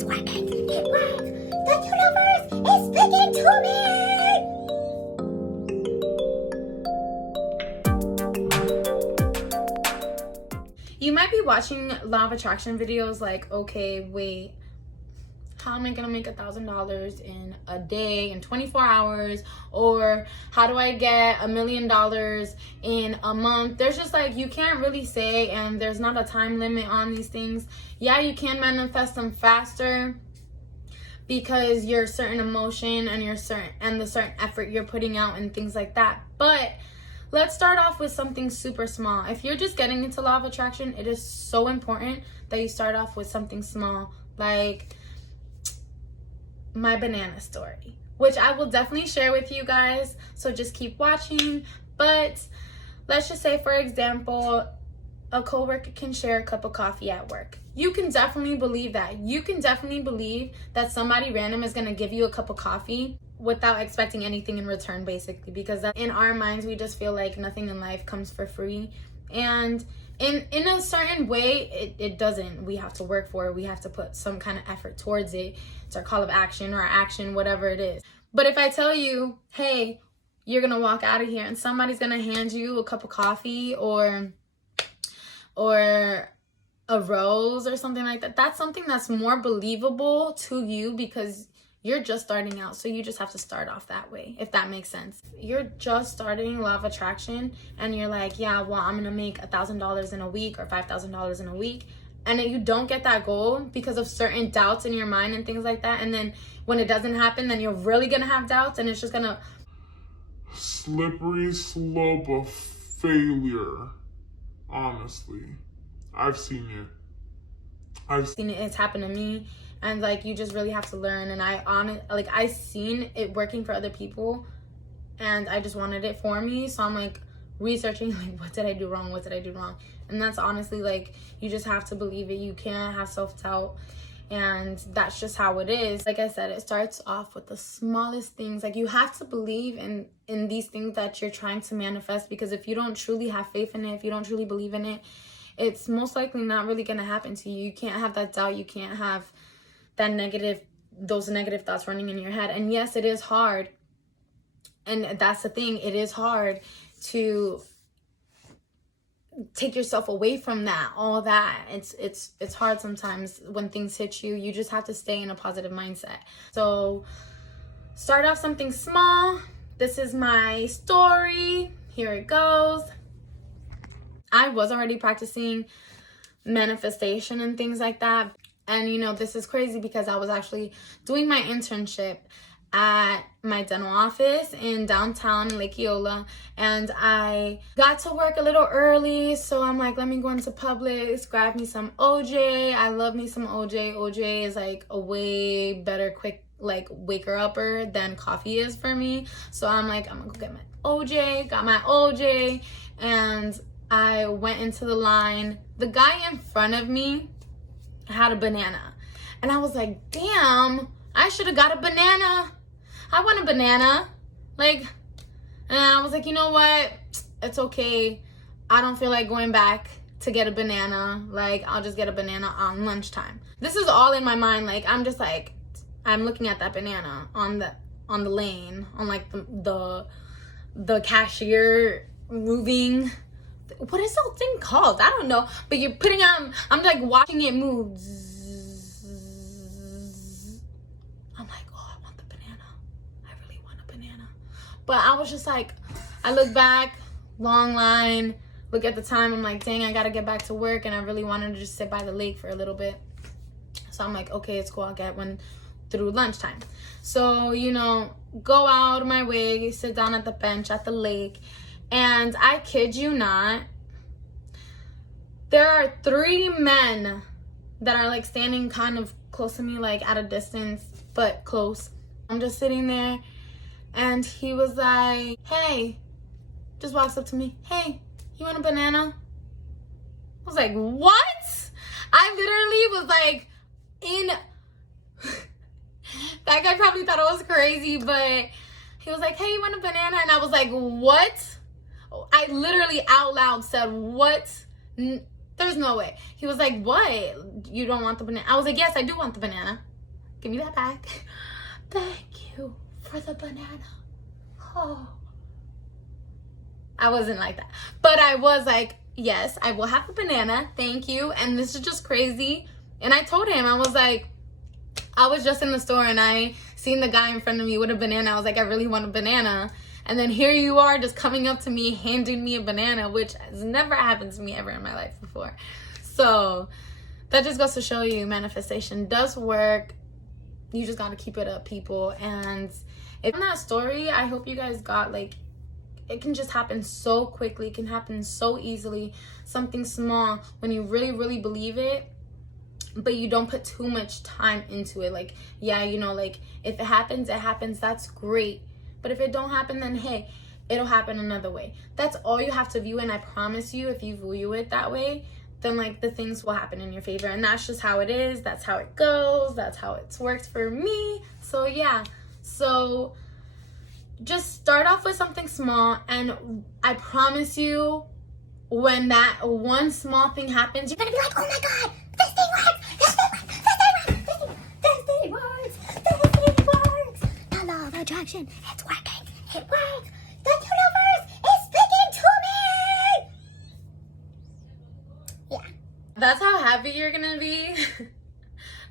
It's working. It works. The universe is speaking to me. You might be watching law of attraction videos like, okay, wait, how am I gonna make $1,000 in a day, in 24 hours? Or how do I get $1 million in a month? There's just like, you can't really say, and there's not a time limit on these things. Yeah, you can manifest them faster because your certain emotion and the certain effort you're putting out and things like that. But let's start off with something super small. If you're just getting into law of attraction, it is so important that you start off with something small, like my banana story, which I will definitely share with you guys. So just keep watching. But let's just say, for example, a coworker can share a cup of coffee at work. You can definitely believe that. You can definitely believe that somebody random is going to give you a cup of coffee without expecting anything in return, basically, because in our minds we just feel like nothing in life comes for free. And in a certain way, it doesn't. We have to work for it. We have to put some kind of effort towards it. It's our call of action or action, whatever it is. But if I tell you, hey, you're gonna walk out of here and somebody's gonna hand you a cup of coffee or a rose or something like that, that's something that's more believable to you because you're just starting out. So you just have to start off that way, if that makes sense. You're just starting law of attraction and you're like, yeah, well, I'm gonna make $1,000 in a week or $5,000 in a week. And then you don't get that goal because of certain doubts in your mind and things like that. And then when it doesn't happen, then you're really gonna have doubts and it's just gonna slippery slope of failure. Honestly, I've seen it. It's happened to me. And like, you just really have to learn. And I seen it working for other people and I just wanted it for me. So I'm like researching, like, what did I do wrong? What did I do wrong? And that's honestly, like, you just have to believe it. You can't have self-doubt. And that's just how it is. Like I said, it starts off with the smallest things. Like, you have to believe in these things that you're trying to manifest, because if you don't truly have faith in it, if you don't truly believe in it, it's most likely not really going to happen to you. You can't have that doubt. You can't have those negative thoughts running in your head. And yes, it is hard. And that's the thing. It is hard to take yourself away from that, all that. It's hard sometimes when things hit you. You just have to stay in a positive mindset. So start off something small. This is my story. Here it goes. I was already practicing manifestation and things like that. And, you know, this is crazy because I was actually doing my internship at my dental office in downtown Lake Eola, and I got to work a little early. So I'm like, let me go into Publix, grab me some OJ. I love me some OJ. OJ is like a way better quick, like, waker upper than coffee is for me. So I'm like, I'm gonna go get my OJ. Got my OJ, and I went into the line. The guy in front of me had a banana, and I was like, damn, I should have got a banana. I want a banana. Like, and I was like, you know what, it's okay, I don't feel like going back to get a banana. Like, I'll just get a banana on lunchtime. This is all in my mind. Like, I'm just like, I'm looking at that banana on the lane, on like the cashier moving. What is that thing called? I don't know. But you're putting on, I'm like watching it move. I'm like, oh, I want the banana. I really want a banana. But I was just like, I look back, long line, look at the time. I'm like, dang, I got to get back to work. And I really wanted to just sit by the lake for a little bit. So I'm like, okay, it's cool. I'll get one through lunchtime. So, you know, go out of my way, sit down at the bench at the lake. And I kid you not, there are 3 men that are like standing kind of close to me, like at a distance, but close. I'm just sitting there and he was like, hey, just walks up to me. Hey, you want a banana? I was like, what? I literally was like that guy probably thought I was crazy, but he was like, hey, you want a banana? And I was like, what? I literally out loud said, what? There's no way. He was like, what? You don't want the banana? I was like, yes, I do want the banana. Give me that back. Thank you for the banana. Oh. I wasn't like that. But I was like, yes, I will have a banana. Thank you. And this is just crazy. And I told him, I was like, I was just in the store and I seen the guy in front of me with a banana. I was like, I really want a banana. And then here you are just coming up to me, handing me a banana, which has never happened to me ever in my life before. So that just goes to show you manifestation does work. You just got to keep it up, people. And in that story, I hope you guys got, like, it can just happen so quickly. It can happen so easily. Something small when you really, really believe it, but you don't put too much time into it. Like, yeah, you know, like, if it happens, it happens. That's great. But if it don't happen, then hey, it'll happen another way. That's all you have to view. And I promise you, if you view it that way, then like the things will happen in your favor. And that's just how it is. That's how it goes. That's how it's worked for me. So yeah. So just start off with something small, and I promise you, when that one small thing happens, you're gonna be like, oh my God, this thing works, this thing works, this thing works, this thing works. The law of attraction, it's working, it works. The universe is speaking to me. Yeah. That's how happy you're gonna be.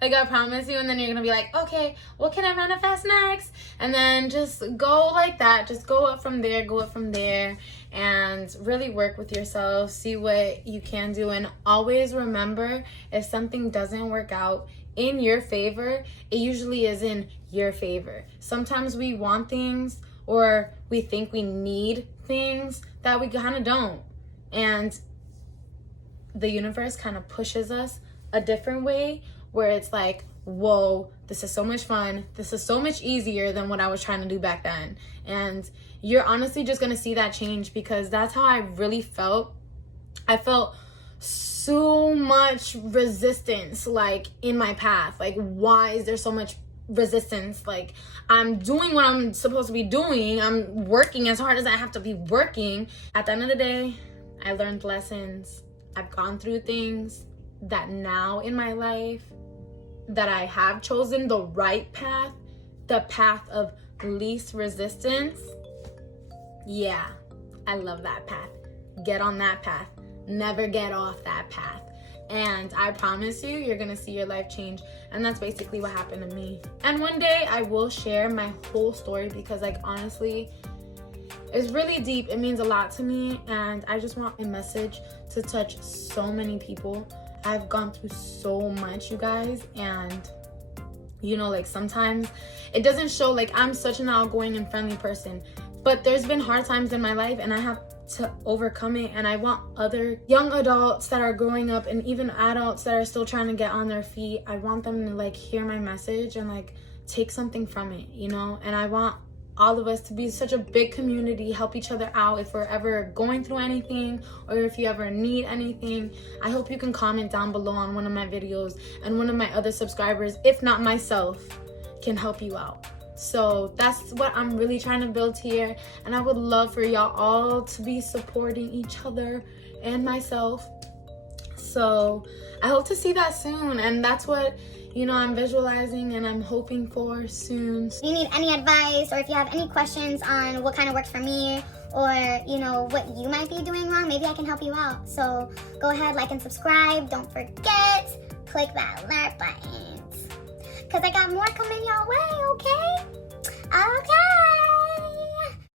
Like, I promise you. And then you're gonna be like, okay, what can I manifest next? And then just go like that. Just go up from there, and really work with yourself. See what you can do. And always remember, if something doesn't work out in your favor, it usually is in your favor. Sometimes we want things, or we think we need things that we kind of don't. And the universe kind of pushes us a different way, where it's like, whoa, this is so much fun. This is so much easier than what I was trying to do back then. And you're honestly just going to see that change, because that's how I really felt. I felt so much resistance, like, in my path. Like, why is there so much resistance? Like, I'm doing what I'm supposed to be doing. I'm working as hard as I have to be working. At the end of the day, I learned lessons. I've gone through things that now in my life, that I have chosen the right path, the path of least resistance. Yeah, I love that path. Get on that path. Never get off that path. And I promise you, you're gonna see your life change. And that's basically what happened to me. And one day I will share my whole story, because, like, honestly, it's really deep. It means a lot to me. And I just want my message to touch so many people. I've gone through so much, you guys, and you know, like, sometimes it doesn't show. Like, I'm such an outgoing and friendly person, but there's been hard times in my life, and I have to overcome it. And I want other young adults that are growing up, and even adults that are still trying to get on their feet, I want them to, like, hear my message and, like, take something from it, you know. And I want all of us to be such a big community, help each other out if we're ever going through anything, or if you ever need anything. I hope you can comment down below on one of my videos, and one of my other subscribers, if not myself, can help you out. So that's what I'm really trying to build here, and I would love for y'all all to be supporting each other and myself. So I hope to see that soon, and that's what, you know, I'm visualizing and I'm hoping for soon. If you need any advice, or if you have any questions on what kind of works for me, or, you know, what you might be doing wrong, maybe I can help you out. So go ahead, like and subscribe. Don't forget, click that alert button, because I got more coming your way.